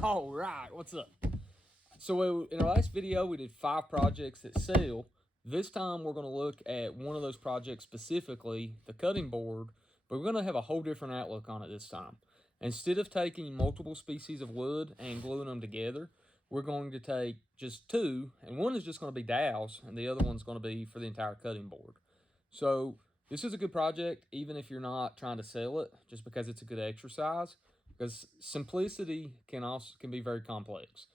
All right, what's up? So in our last video, we did 5 projects that sell. This time we're going to look at one of those projects specifically, the cutting board, but we're going to have a whole different outlook on it this time. Instead of taking multiple species of wood and gluing them together, we're going to take just 2, and one is just going to be dowels, and the other one's going to be for the entire cutting board. So this is a good project, even if you're not trying to sell it, just because it's a good exercise. Because simplicity can be very complex.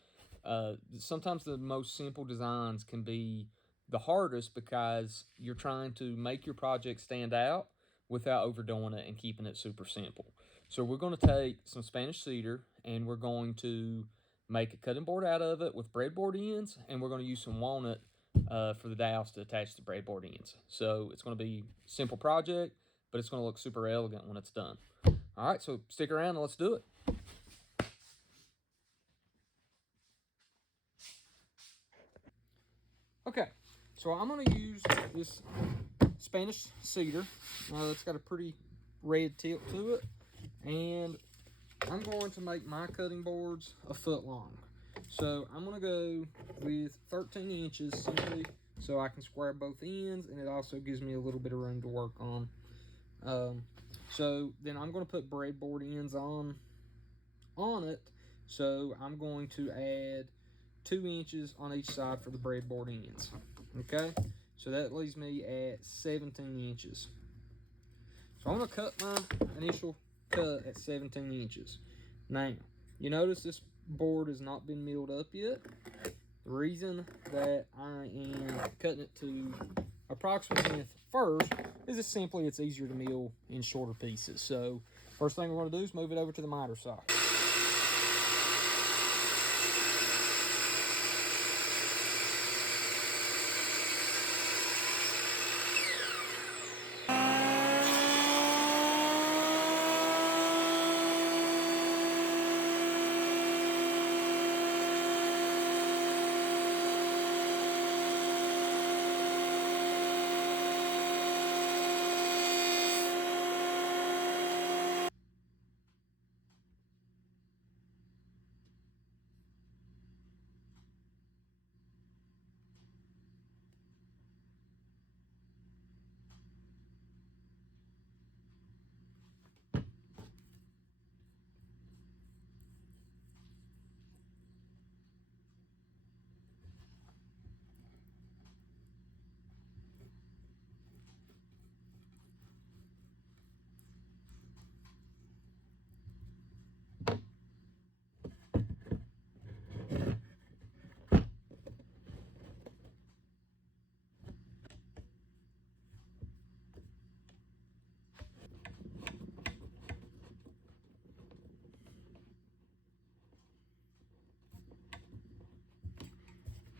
Sometimes the most simple designs can be the hardest because you're trying to make your project stand out without overdoing it and keeping it super simple. So we're going to take some Spanish cedar and we're going to make a cutting board out of it with breadboard ends, and we're going to use some walnut for the dowels to attach the breadboard ends. So it's going to be a simple project, but it's going to look super elegant when it's done. All right, so stick around and let's do it. Okay, so I'm going to use this Spanish cedar. It's got a pretty red tip to it, and I'm going to make my cutting boards a foot long. So I'm going to go with 13 inches simply so I can square both ends, and it also gives me a little bit of room to work on. So then I'm going to put breadboard ends on it. So I'm going to add 2 inches on each side for the breadboard ends. Okay, so that leaves me at 17 inches. So I'm going to cut my initial cut at 17 inches. Now, you notice this board has not been milled up yet. The reason that I am cutting it to approximately first is just simply it's easier to mill in shorter pieces. So first thing we're going to do is move it over to the miter saw.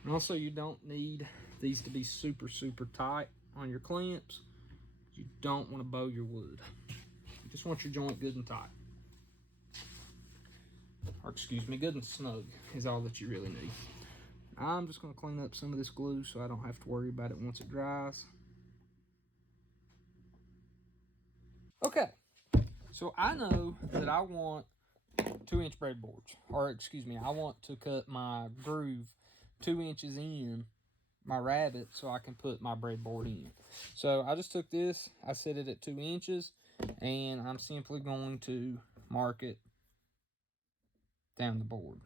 And also, you don't need these to be super tight on your clamps. You don't want to bow your wood. You just want your joint good and tight. Or excuse me, good and snug is all that you really need. I'm just going to clean up some of this glue so I don't have to worry about it once it dries. Okay, so I know that I want 2-inch breadboards, or excuse me, I want to cut my groove 2 inches in my rabbet so I can put my breadboard in. So I just took this, I set it at 2 inches, and I'm simply going to mark it down the board.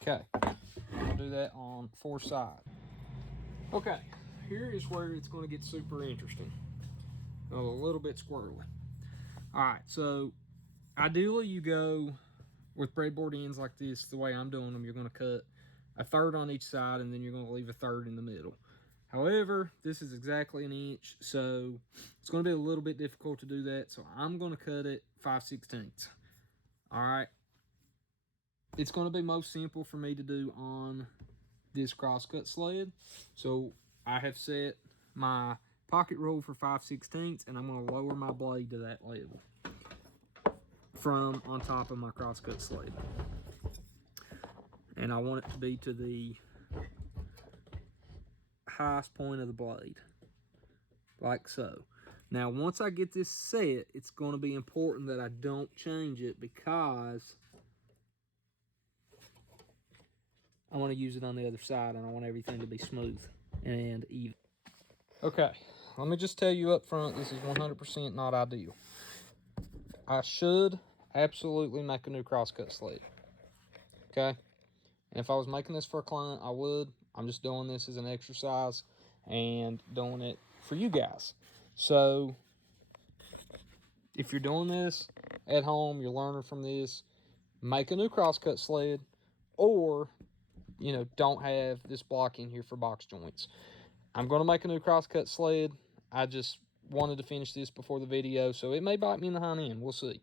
Okay, I'll do that on 4 sides. Okay, here is where it's going to get super interesting. A little bit squirrely. Alright, so ideally you go with breadboard ends like this, the way I'm doing them. You're going to cut a third on each side, and then you're going to leave a third in the middle. However, this is exactly 1 inch, so it's going to be a little bit difficult to do that, so I'm going to cut it 5/16. Alright, it's going to be most simple for me to do on this crosscut sled, so I have set my pocket rule for 5/16, and I'm going to lower my blade to that level from on top of my crosscut sled. And I want it to be to the highest point of the blade. like so. Now, once I get this set, it's going to be important that I don't change it because I want to use it on the other side and I want everything to be smooth and even. Okay, let me just tell you up front, this is 100% not ideal. I should absolutely make a new crosscut sled, okay? And if I was making this for a client, I would. I'm just doing this as an exercise and doing it for you guys. So if you're doing this at home, you're learning from this, make a new crosscut sled, or, you know, don't have this block in here for box joints. I'm going to make a new crosscut sled. I just wanted to finish this before the video, so it may bite me in the hind end. We'll see.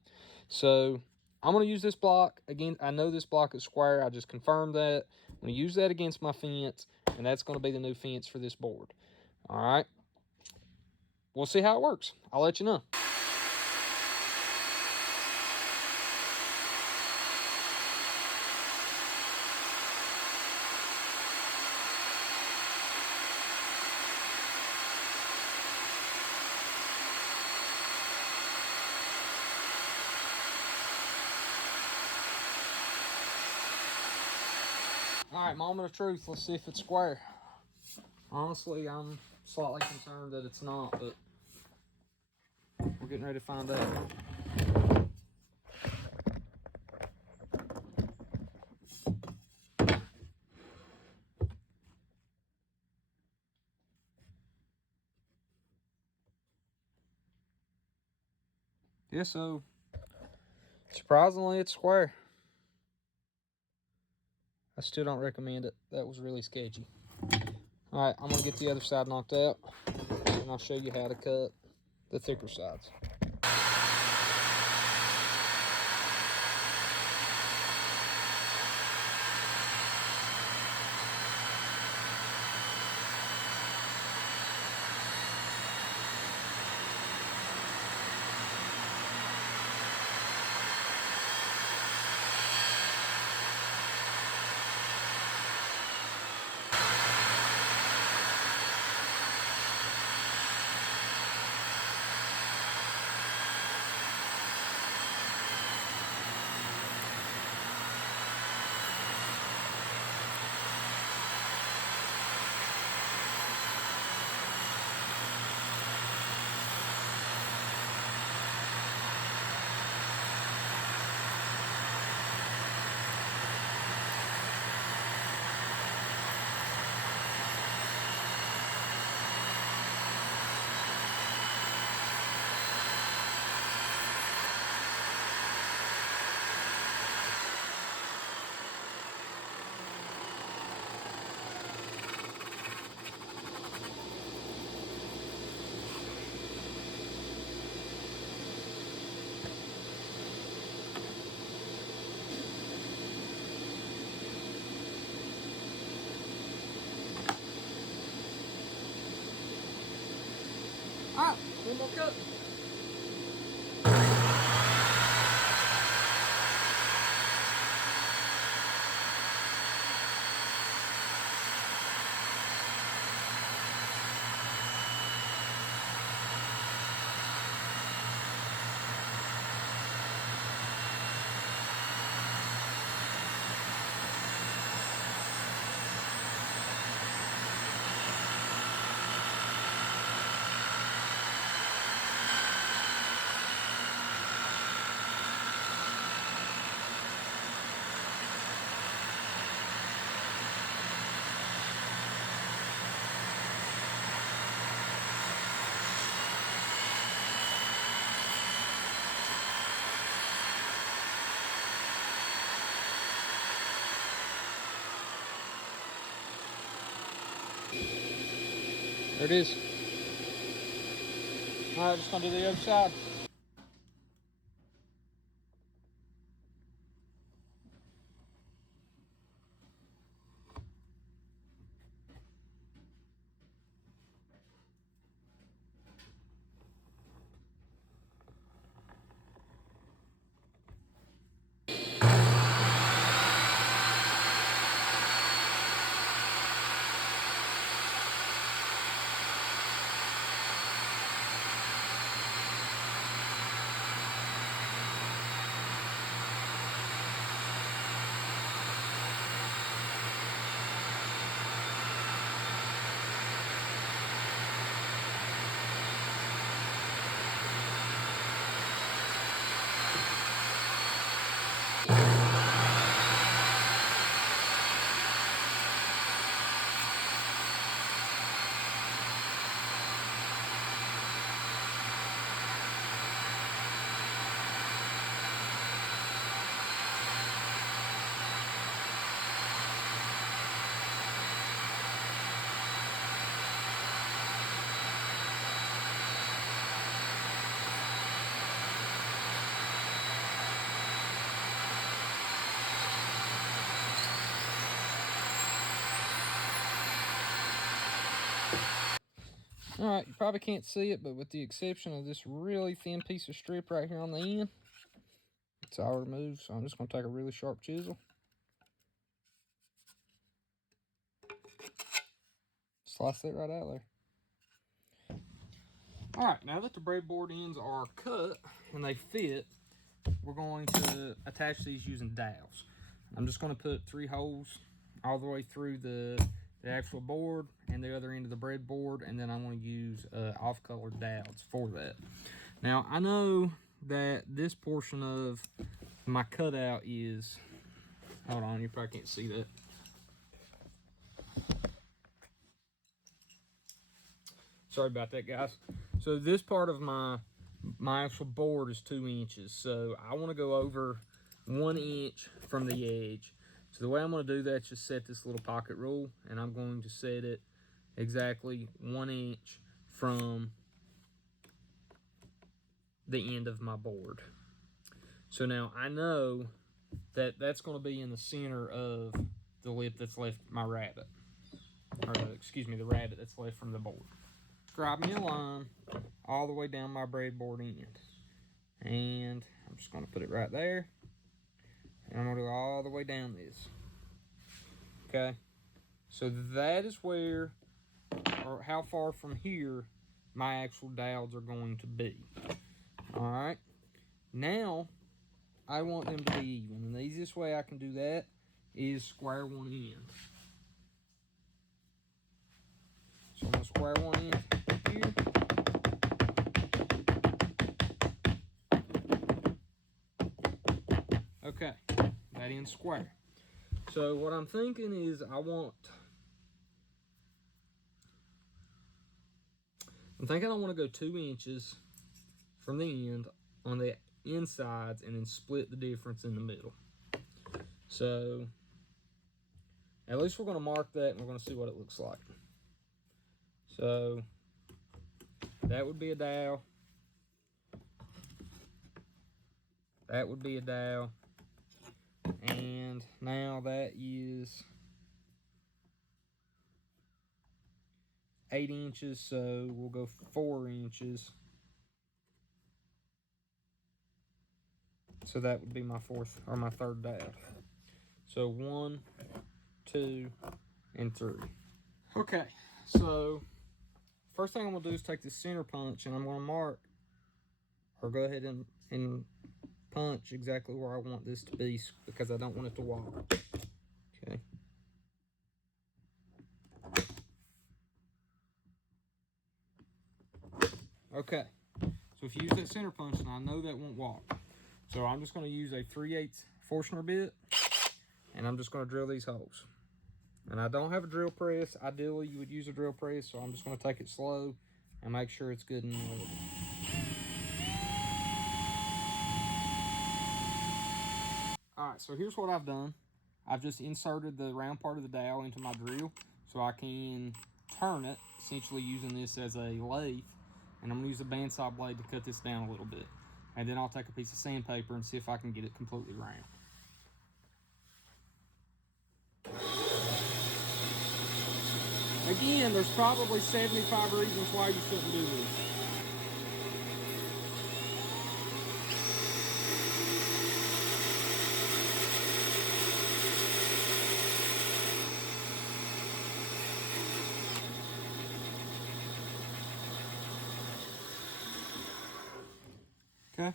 So I'm going to use this block. Again, I know this block is square. I just confirmed that. I'm going to use that against my fence, and that's going to be the new fence for this board. All right. We'll see how it works. I'll let you know. All right, moment of truth. Let's see if it's square. Honestly, I'm slightly concerned that it's not, but we're getting ready to find out. Yeah, so surprisingly, it's square. I still don't recommend it. That was really sketchy. All right, I'm gonna get the other side knocked out, and I'll show you how to cut the thicker sides. All right, one more cut. There it is. All right, just gonna do the other side. All right, you probably can't see it, but with the exception of this really thin piece of strip right here on the end, it's all removed. So I'm just going to take a really sharp chisel. Slice that right out there. All right, now that the breadboard ends are cut and they fit, we're going to attach these using dowels. I'm just going to put 3 holes all the way through the actual board and the other end of the breadboard, and then I'm going to use off-colored dowels for that. Now, I know that this portion of my cutout is, hold on, you probably can't see that. Sorry about that, guys. So this part of my actual board is 2 inches. So I want to go over 1 inch from the edge. So the way I'm going to do that is just set this little pocket rule, and I'm going to set it exactly 1 inch from the end of my board. So now I know that that's going to be in the center of the lip that's left my rabbit. Or excuse me, the rabbit that's left from the board. Grab me a line all the way down my breadboard end. And I'm just going to put it right there. And I'm going to go all the way down this. Okay. So that is where, or how far from here, my actual dowels are going to be. Alright. Now, I want them to be even. And the easiest way I can do that is square one end. So I'm going to square one end here. Okay, that end's square. So what I'm thinking is I'm thinking I want to go 2 inches from the end on the insides and then split the difference in the middle. So at least we're going to mark that and we're going to see what it looks like. So that would be a dowel. That would be a dowel. And now that is 8 inches, so we'll go 4 inches. So that would be my fourth or my third dowel. So 1, 2, and 3. Okay, so first thing I'm gonna do is take this center punch and I'm gonna mark, or go ahead and punch exactly where I want this to be because I don't want it to wobble. Okay. Okay, so if you use that center punch, and I know that won't walk, so I'm just going to use a 3/8 Forstner bit, and I'm just going to drill these holes. And I don't have a drill press. Ideally, you would use a drill press, so I'm just going to take it slow and make sure it's good and level. All right, so here's what I've done. I've just inserted the round part of the dowel into my drill so I can turn it, essentially using this as a lathe. And I'm gonna use a bandsaw blade to cut this down a little bit. And then I'll take a piece of sandpaper and see if I can get it completely round. Again, there's probably 75 reasons why you shouldn't do this. Okay,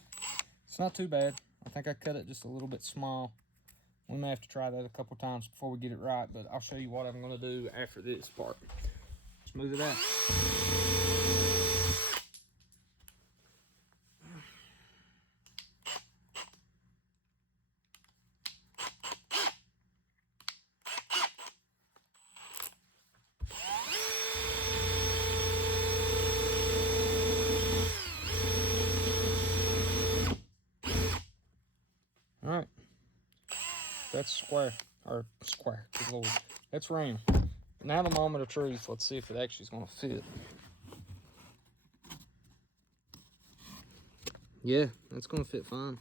it's not too bad. I think I cut it just a little bit small. We may have to try that a couple times before we get it right, but I'll show you what I'm gonna do after this part. Smooth it out. All right, that's square, or square, good Lord. That's round. Now the moment of truth, let's see if it actually is gonna fit. Yeah, that's gonna fit fine.